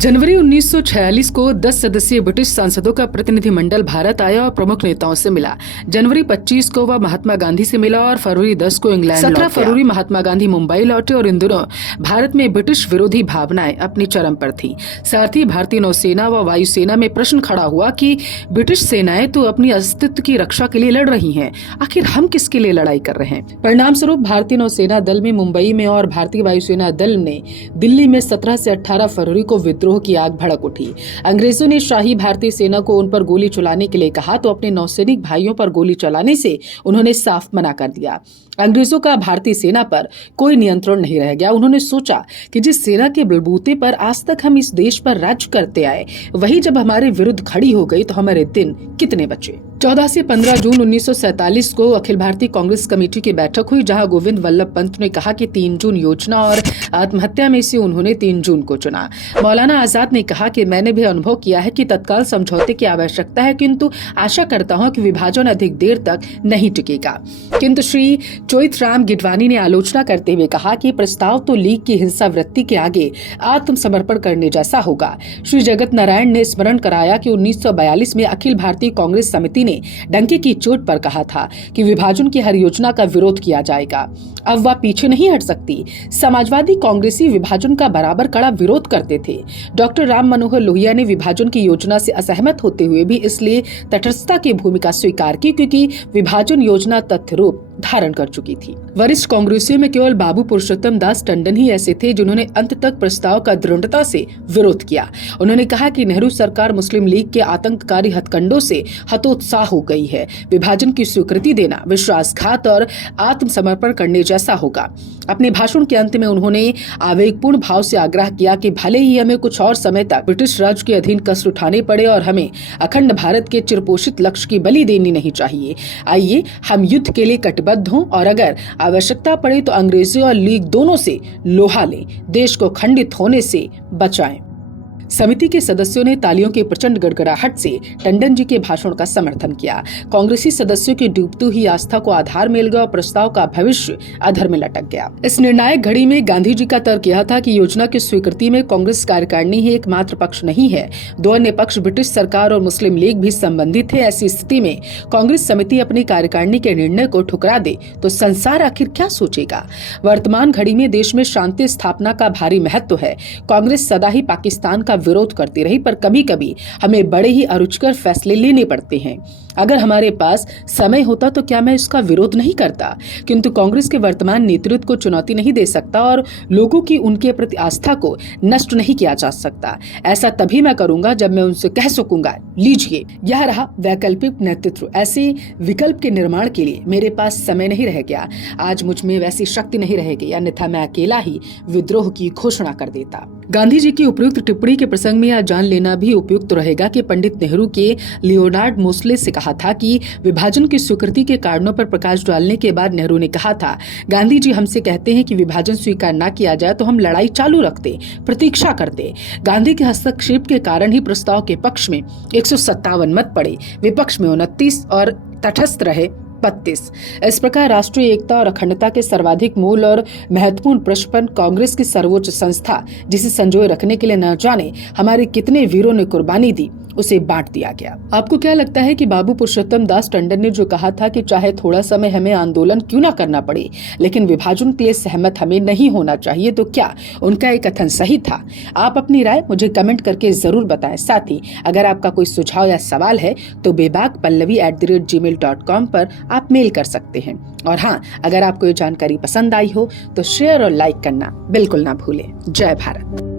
जनवरी 1946 को 10 सदस्यीय ब्रिटिश सांसदों का प्रतिनिधिमंडल भारत आया और प्रमुख नेताओं से मिला। जनवरी 25 को वह महात्मा गांधी से मिला और फरवरी 10 को इंग्लैंड 17 फरवरी महात्मा गांधी मुंबई लौटे और इन दिनों भारत में ब्रिटिश विरोधी भावनाएं अपनी चरम पर थी। साथ ही भारतीय नौसेना व वायुसेना में प्रश्न खड़ा हुआ कि ब्रिटिश सेनाएं तो अपनी अस्तित्व की रक्षा के लिए लड़ रही हैं, आखिर हम किसके लिए लड़ाई कर रहे हैं। परिणाम स्वरूप भारतीय नौसेना दल में मुंबई में और भारतीय वायुसेना दल ने दिल्ली में 17 से 18 फरवरी को विद्रोह की आग भड़क उठी। अंग्रेजों ने शाही भारतीय सेना को उन पर गोली चलाने के लिए कहा तो अपने नौसैनिक भाइयों पर गोली चलाने से उन्होंने साफ मना कर दिया। अंग्रेजों का भारतीय सेना पर कोई नियंत्रण नहीं रह गया। उन्होंने सोचा कि जिस सेना के बलबूते पर आज तक हम इस देश पर राज्य करते आए, वही जब हमारे विरुद्ध खड़ी हो गई तो हमारे दिन कितने बचे। 14 से 15 जून 1947 को अखिल भारतीय कांग्रेस कमेटी की बैठक हुई, जहां गोविंद वल्लभ पंत ने कहा कि 3 जून योजना और आत्महत्या में से उन्होंने 3 जून को चुना। मौलाना आजाद ने कहा कि मैंने भी अनुभव किया है कि तत्काल समझौते की आवश्यकता है, किंतु आशा करता हूं कि विभाजन अधिक देर तक नहीं टिकेगा। किंतु श्री चोइथराम गिडवानी ने आलोचना करते हुए कहा कि प्रस्ताव तो लीग की हिंसा वृत्ति के आगे आत्मसमर्पण करने जैसा होगा। श्री जगत नारायण ने स्मरण कराया कि 1942 में अखिल भारतीय कांग्रेस समिति ने डंके की चोट पर कहा था कि विभाजन की हर योजना का विरोध किया जाएगा। अब वह पीछे नहीं हट सकती। समाजवादी कांग्रेसी विभाजन का बराबर कड़ा विरोध करते थे। डॉक्टर राम मनोहर लोहिया ने विभाजन की योजना से असहमत होते हुए भी इसलिए तटस्थता की भूमिका स्वीकार की, क्योंकि विभाजन योजना तथ्य रूप धारण कर चुकी थी। वरिष्ठ कांग्रेसियों में केवल बाबू पुरुषोत्तम दास टंडन ही ऐसे थे जिन्होंने अंत तक प्रस्ताव का दृढ़ता से विरोध किया। उन्होंने कहा कि नेहरू सरकार मुस्लिम लीग के आतंककारी हथकंडों से हतोत्साह हो गई है। विभाजन की स्वीकृति देना विश्वासघात और आत्मसमर्पण करने जैसा होगा। अपने भाषण के अंत में उन्होंने आवेगपूर्ण भाव से आग्रह किया कि भले ही हमें कुछ और समय तक ब्रिटिश राज के अधीन कष्ट उठाने पड़े और हमें अखंड भारत के चिरपोषित लक्ष्य की बलि देनी नहीं चाहिए। आइए हम युद्ध के लिए कटिबद्ध हों और अगर आवश्यकता पड़े तो अंग्रेजों और लीग दोनों से लोहा लें, देश को खंडित होने से बचाएं। समिति के सदस्यों ने तालियों की प्रचंड गड़गड़ाहट से टंडन जी के भाषण का समर्थन किया। कांग्रेसी सदस्यों की डूबती हुई आस्था को आधार मिल गया और प्रस्ताव का भविष्य अधर में लटक गया। इस निर्णायक घड़ी में गांधी जी का तर्क यह था कि योजना की स्वीकृति में कांग्रेस कार्यकारिणी ही एकमात्र पक्ष नहीं है, 2 अन्य पक्ष ब्रिटिश सरकार और मुस्लिम लीग भी संबंधित है। ऐसी स्थिति में कांग्रेस समिति अपनी कार्यकारिणी के निर्णय को ठुकरा दे तो संसार आखिर क्या सोचेगा। वर्तमान घड़ी में देश में शांति स्थापना का भारी महत्व है। कांग्रेस सदा ही पाकिस्तान का विरोध करती रही, पर कभी कभी हमें बड़े ही अरुचिकर फैसले लेने पड़ते हैं। अगर हमारे पास समय होता तो क्या मैं इसका विरोध नहीं करता, किंतु कांग्रेस के वर्तमान नेतृत्व को चुनौती नहीं दे सकता और लोगों की उनके प्रति आस्था को नष्ट नहीं किया जा सकता। ऐसा तभी मैं करूंगा जब मैं उनसे कह सकूंगा, लीजिए यह रहा वैकल्पिक नेतृत्व। ऐसे विकल्प के निर्माण के लिए मेरे पास समय नहीं रह गया। आज मुझ में वैसी शक्ति नहीं रहेगी, अन्यथा मैं अकेला ही विद्रोह की घोषणा कर देता। गांधी जी की उपयुक्त टिप्पणी के प्रसंग में यह जान लेना भी उपयुक्त रहेगा कि पंडित नेहरू के लियोनार्ड मोस्ले से कहा था कि विभाजन की स्वीकृति के कारणों पर प्रकाश डालने के बाद नेहरू ने कहा था, गांधी जी हमसे कहते हैं कि विभाजन स्वीकार न किया जाए तो हम लड़ाई चालू रखते, प्रतीक्षा करते। गांधी के हस्तक्षेप के कारण ही प्रस्ताव के पक्ष में 157 मत पड़े, विपक्ष में 29 और तटस्थ रहे 32। इस प्रकार राष्ट्रीय एकता और अखंडता के सर्वाधिक मूल और महत्वपूर्ण प्रश्न पर कांग्रेस की सर्वोच्च संस्था, जिसे संजोए रखने के लिए न जाने हमारे कितने वीरों ने कुर्बानी दी, उसे बांट दिया गया। आपको क्या लगता है कि बाबू पुरुषोत्तम दास टंडन ने जो कहा था कि चाहे थोड़ा समय हमें आंदोलन क्यों न करना पड़े, लेकिन विभाजन के लिए सहमत हमें नहीं होना चाहिए, तो क्या उनका एक कथन सही था? आप अपनी राय मुझे कमेंट करके जरूर बताएं। साथ ही अगर आपका कोई सुझाव या सवाल है तो bebaakpallavi@gmail.com पर आप मेल कर सकते हैं। और हाँ, अगर आपको ये जानकारी पसंद आई हो तो शेयर और लाइक करना बिल्कुल ना भूलें। जय भारत।